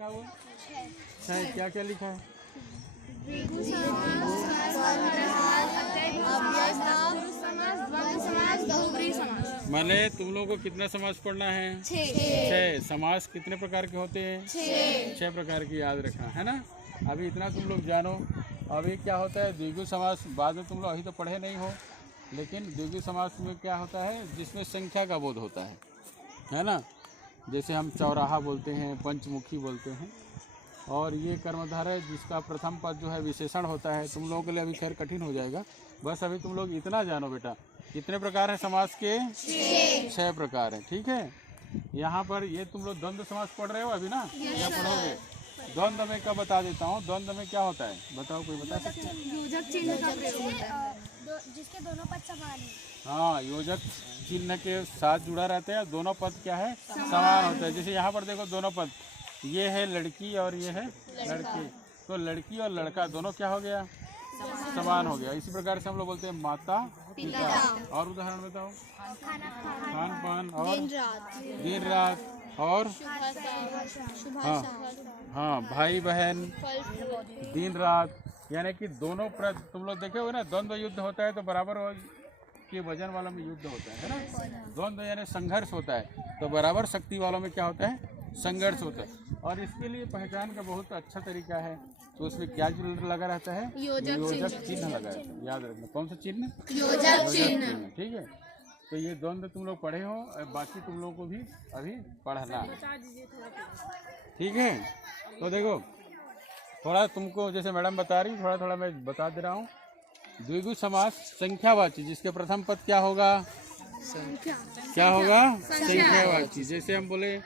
लिखा हुआ? छह। क्या क्या लिखा है? माने तुम लोगों को कितना समास पढ़ना है? छह। समास कितने प्रकार के होते हैं? छह प्रकार की याद रखना है ना। अभी इतना तुम लोग जानो। अभी क्या होता है द्विगु समास, बाद में तुम लोग अभी तो पढ़े नहीं हो, लेकिन द्विगु समास में क्या होता है जिसमें संख्या का बोध होता है ना। जैसे हम चौराहा बोलते हैं, पंचमुखी बोलते हैं, और ये कर्मधारय जिसका प्रथम पद जो है विशेषण होता है। तुम लोगों के लिए अभी खैर कठिन हो जाएगा, बस अभी तुम लोग इतना जानो बेटा। कितने प्रकार हैं समास के? छह प्रकार हैं, ठीक है। यहाँ पर ये तुम लोग द्वंद्व समास पढ़ रहे हो अभी ना, या पढ़ोगे? द्वंद्व में क्या बता देता हूँ, द्वंद्व में क्या होता है बताओ, कोई बता सकते हैं? योजक चिन्ह का प्रयोग होता है, जिसके दोनों पद समान हैं। हाँ, योजक चिन्ह के साथ जुड़ा रहता है, दोनों पद क्या है? समान होता है। जैसे यहाँ पर देखो दोनों पद, ये है लड़की और ये है लड़के, तो लड़की और लड़का दोनों क्या हो गया? समान हो गया। इसी प्रकार से हम लोग बोलते हैं माता पिता। और उदाहरण बताओ? खान पान और दिन रात और हाँ भाई बहन, दिन रात, यानी कि दोनों तुम लोग देखे हो ना, द्वंद्व युद्ध होता है तो बराबर के वजन वालों में युद्ध होता है ना। द्वंद्व यानी संघर्ष होता है, तो बराबर शक्ति वालों में क्या होता है? संघर्ष होता है। और इसके लिए पहचान का बहुत अच्छा तरीका है। तो उसमें क्या लगा रहता है? योजक चिन्ह लगा रहता है। याद रखना, कौन सा चिन्ह? योजक चिन्ह, ठीक है। तो ये द्वंद्व तुम लोग पढ़े हो, बाकी तुम लोगों को भी अभी पढ़ना, ठीक है। तो देखो थोड़ा तुमको जैसे मैडम बता रही, थोड़ा थोड़ा मैं बता दे रहा हूँ। द्विगु समास संख्यावाची, जिसके प्रथम पद क्या होगा? क्या होगा? संख्यावाची। जैसे हम बोले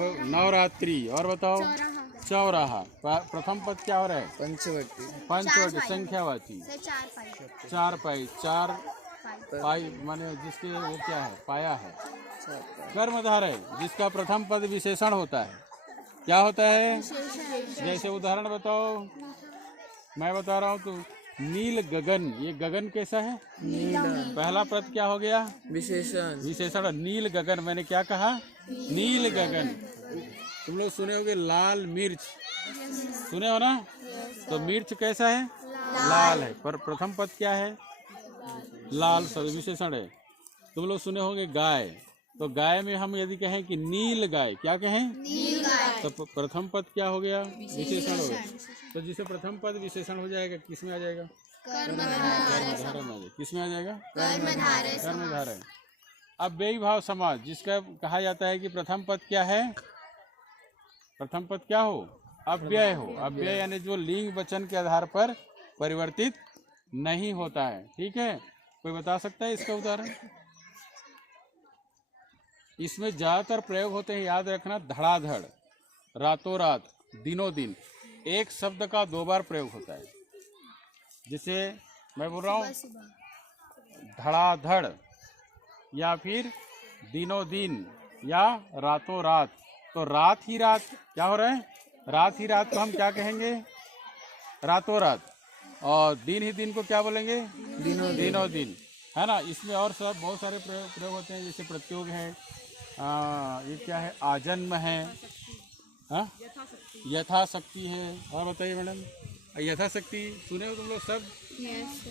नवरात्रि, और बताओ? चौराहा। प्रथम पद क्या हो रहा है? पंचवटी। पंचवटी संख्यावाची। चार पाई, चार पाई माने जिसके वो क्या है? पाया है। कर्मधारय जिसका प्रथम पद विशेषण होता है, क्या होता है? जैसे उदाहरण बताओ, मैं बता रहा हूँ तो नील गगन, ये गगन कैसा है? नीला। पहला पद क्या हो गया? विशेषण। विशेषण नील गगन, मैंने क्या कहा? नील गगन। तुम लोग सुने होगे लाल मिर्च, सुने हो ना? तो मिर्च कैसा है? लाल है। पर प्रथम पद क्या है? लाल, विशेषण है। तुम लोग सुने होंगे गाय, तो गाय में हम यदि कहें कि नील गाय, क्या कहें? नील गाय। तो प्रथम पद क्या हो गया? विशेषण हो गया। तो जिसे प्रथम पद विशेषण हो जाएगा, किस में आ जाएगा? कर्मधारय में। किस में आ जाएगा? कर्मधारय। अब व्ययभाव समास, जिसका कहा जाता है कि प्रथम पद क्या है? प्रथम पद क्या हो? अव्यय हो। अव्यय यानी जो लिंग वचन के आधार पर परिवर्तित नहीं होता है, ठीक है। कोई बता सकता है इसका उदाहरण? इसमें ज्यादातर प्रयोग होते हैं, याद रखना, धड़ाधड़, रातों रात, दिनों दिन। एक शब्द का दो बार प्रयोग होता है। जैसे मैं बोल रहा हूँ धड़ाधड़, या फिर दिनों दिन, या रातों रात। तो रात ही रात क्या हो रहा है? रात ही रात को हम क्या कहेंगे? रातों रात। और दिन ही दिन को क्या बोलेंगे? दिनों दिन, है ना। इसमें और सब बहुत सारे प्रयोग होते हैं, जैसे प्रत्योग है, ये क्या है? आजन्म है, हाँ, यथाशक्ति है। और बताइए मैडम, यथाशक्ति सुने हो तुम लोग सब?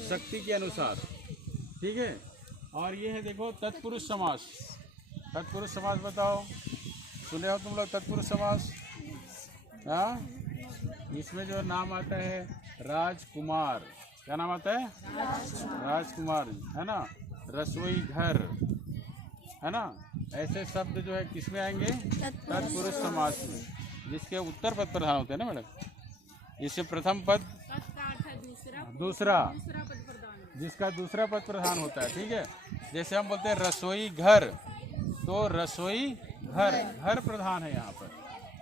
शक्ति के अनुसार, ठीक है। और ये है देखो तत्पुरुष समास। तत्पुरुष समास बताओ, सुने हो तुम लोग तत्पुरुष समास? हाँ, इसमें जो नाम आता है राजकुमार, क्या नाम आता है? राजकुमार, है ना। रसोई घर, है ना। ऐसे शब्द जो है किसमें आएंगे? तत्पुरुष समास में, जिसके उत्तर पद प्रधान होते हैं ना मैडम। इससे प्रथम पद दूसरा, जिसका दूसरा पद प्रधान होता है, ठीक है। जैसे हम बोलते हैं रसोई घर, तो रसोई घर, घर प्रधान है यहाँ पर,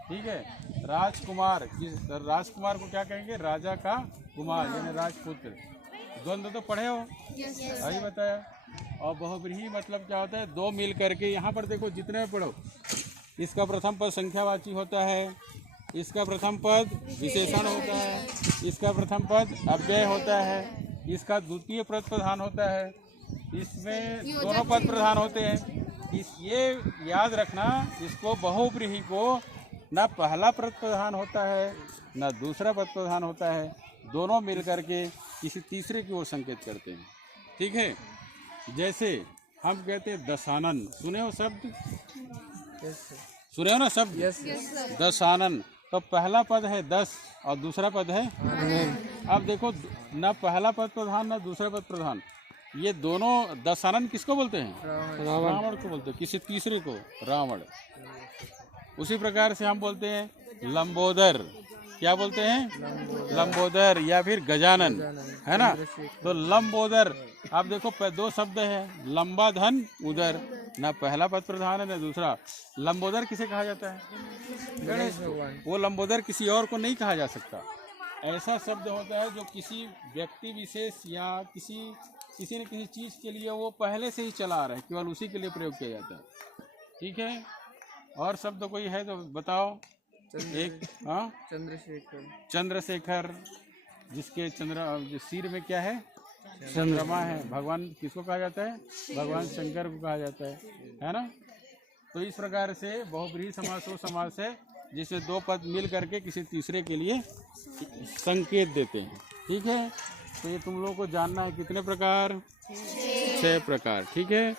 ठीक है। राजकुमार, राजकुमार को क्या कहेंगे? राजा का कुमार, यानी राजपुत्र। द्वंद्व तो पढ़े हो, अभी बताया। और बहुव्रीहि मतलब क्या होता है? दो मिल करके। यहाँ पर देखो जितने में पढ़ो, इसका प्रथम पद संख्यावाची होता है, इसका प्रथम पद विशेषण होता है, इसका प्रथम पद अव्यय होता है, इसका द्वितीय पद प्रधान होता है, इसमें दोनों पद प्रधान होते हैं। ये याद रखना, इसको बहुव्रीहि को ना पहला पद प्रधान होता है ना दूसरा पद प्रधान होता है, दोनों मिल करके किसी तीसरे की ओर संकेत करते हैं। ठीक है, जैसे हम कहते हैं दशानन, सुने हो शब्द? सुने हो ना शब्द? दशानन, तो पहला पद है दस और दूसरा पद है। अब देखो, ना पहला पद प्रधान ना दूसरा पद प्रधान, ये दोनों दशानन किसको बोलते हैं? रावण को बोलते हैं, किसी तीसरे को रावण। उसी प्रकार से हम बोलते हैं लंबोदर, क्या बोलते हैं? लंबोदर, या फिर गजानन, है ना? तो लंबोदर, आप देखो दो शब्द है, लंबा धन उदर, ना पहला पद प्रधान है ना दूसरा। लंबोदर किसे कहा जाता है? गणेश को। वो लंबोदर किसी और को नहीं कहा जा सकता। ऐसा शब्द होता है जो किसी व्यक्ति विशेष या किसी न किसी चीज़ के लिए वो पहले से ही चला आ रहा है, केवल उसी के लिए प्रयोग किया जाता है। ठीक है, और शब्द कोई है तो बताओ। एक, हाँ, चंद्रशेखर। चंद्रशेखर, जिसके सिर में क्या है? चंद्रमा है। भगवान किसको कहा जाता है? भगवान शंकर को कहा जाता है ना? तो इस प्रकार से बहुब्रीहि समास वो समास है जिसमें दो पद मिल करके किसी तीसरे के लिए संकेत देते हैं। ठीक है, तो ये तुम लोगों को जानना है कितने प्रकार? 6 प्रकार। ठीक है।